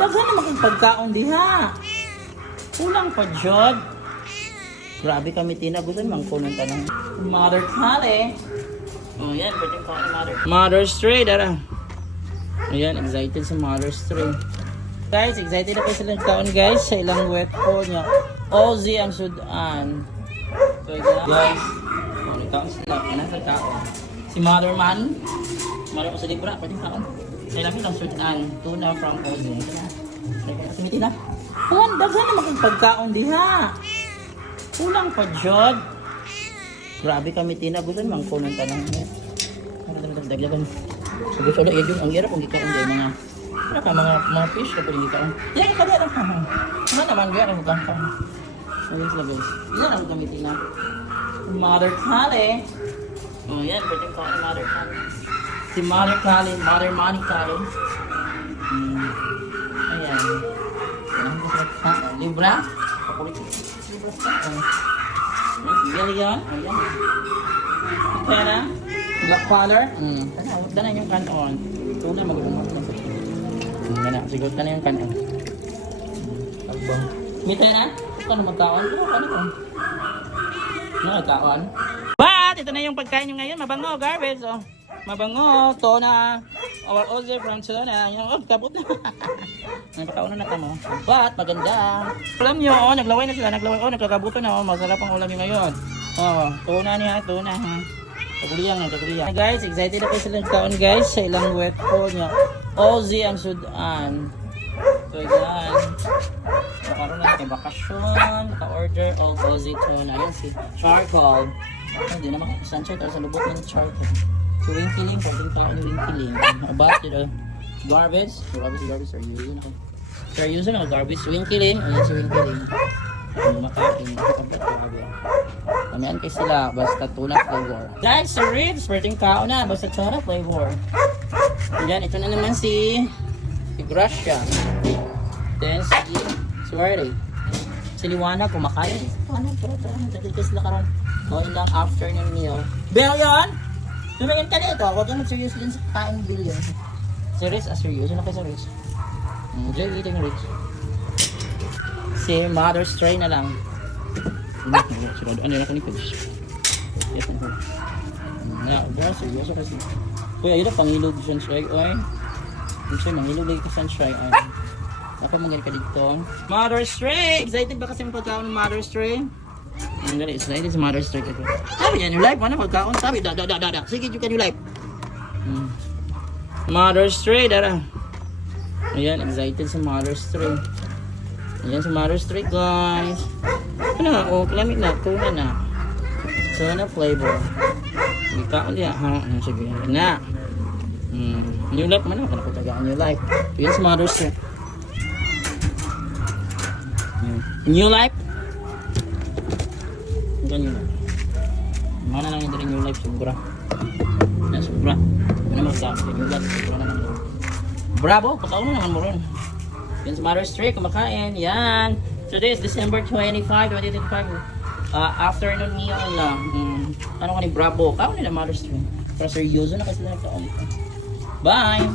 daghan na makong pagkaon diha. Kulang pa jud. Grabe kami tinagutan mang kunan tanong. Mother Kale. Oh, yan, pwedeng kain mother. Mother's Tray, dara. Ayan, excited sa Mother's Tray. Guys, excited na kayo silang kaon guys sa ilang weapon niya. Ozzy ang sudan. So guys, kaon sila. Ano sa kaon? Si Mother Man. Mother ko sa libra, pwedeng kaon. Sa ilang ilang sudan. Tuna from Ozzy. Sumiti na. Kuhan, daghan na makong pagkaon diha. Kulang pa jud. Grabe kami tinagutan mang kunan tanong. Dagdagan. Sige sa iya yung ang hirap kung gikaon day mga fish ka pwede gikaon. Yan ka lang ha. Ano naman gaya mo kan. Ayos lang guys. Yan ang gamitin na. Mother Kale. Oh yan, pwede ko ang Mother Kale. Si Mother Kale, Mother Money Kale. Ayan. Libra. Kapulit. Libra. Yan. Ayan. Pera. Black color. Huwag na yung kanon. Tuna mag-umot na sa na. Siguro na yung kanon. Mita na? Ito na magkaon. Ano ko? Nagkaon. But, ito na yung pagkain nyo ngayon. Mabango, garbage. Oh. Mabango. Tuna. Our Ozzy from Tuna. Yung kabot na. Nagpakaon na mo. But, maganda. Alam nyo, naglaway na sila. Nagkakabuto na. Masarap ang ulam nyo ngayon. Tuna niya. Tuna ha. Kaguliang. Guys, excited na kayo silang kaon guys sa ilang weapon niya. Ozzy ang sudan. So yan. Nakaroon na tayo bakasyon. Naka-order of Ozzy tuna. Yan si charcoal. Hindi na makakusan siya. Tapos sa lubot ng charcoal. So wingkiling. Pwedeng kaon yung wingkiling. About ito. Garbage. Garbage. Are using a garbage. Wingkiling. Ayan si wingkiling. Makain. Kamihan kayo sila, basta tuna flavor. Guys, sa ribs, pwedeng kao na, basta tuna flavor. Yan, ito na naman si Gracia. Then si Suwari. Si Liwana, kumakain. Ano, pero dahil ka sila karoon. O, ilang afternoon meal. Bell yun! Tumingin ka dito, huwag ka mag-serious din sa kain billion. Serious, serious. Ano kayo sa ribs? Enjoy eating ribs. Si Mother's Tray na lang. Ano na ko ni Pidge? Yes, ano. Udah, seryoso kasi. Kuya, yun ang pangilog dyan siya. Oy. Kasi mangilog lagi ka siya. Ako mangyari ka dito. Mother's Tray! Excited ba kasi magpagkaon ng Mother's Tray? Excited sa Mother's Tray. Sabi yan, yung life. Ano magkaon? Sabi, da. Sige, you can yung life. Mother's Tray, dara. Ayan, excited sa Mother's Tray. Ayan sa Mother's Tray, guys. Ano nga, lamig na, tuna na. Tuna flavor. Hindi kaon diya, ha? Sige, na. New life man ako, nakatagaan new life. Ayan sa Mother's Tray. New life. Ganyan na. Mana lang yung new life, sobra. Sobra. Ano magsabi, new life, sobra na naman. Bravo, pagkaon na naman mo ron. Yan sa Mother's Tray, kumakain. Yan. Today is December 25, 2025. Afternoon meal lang. Ano ka ni Bravo? Kaon nila Mother's Tray. Pero seryoso na kasi na kaon. Bye!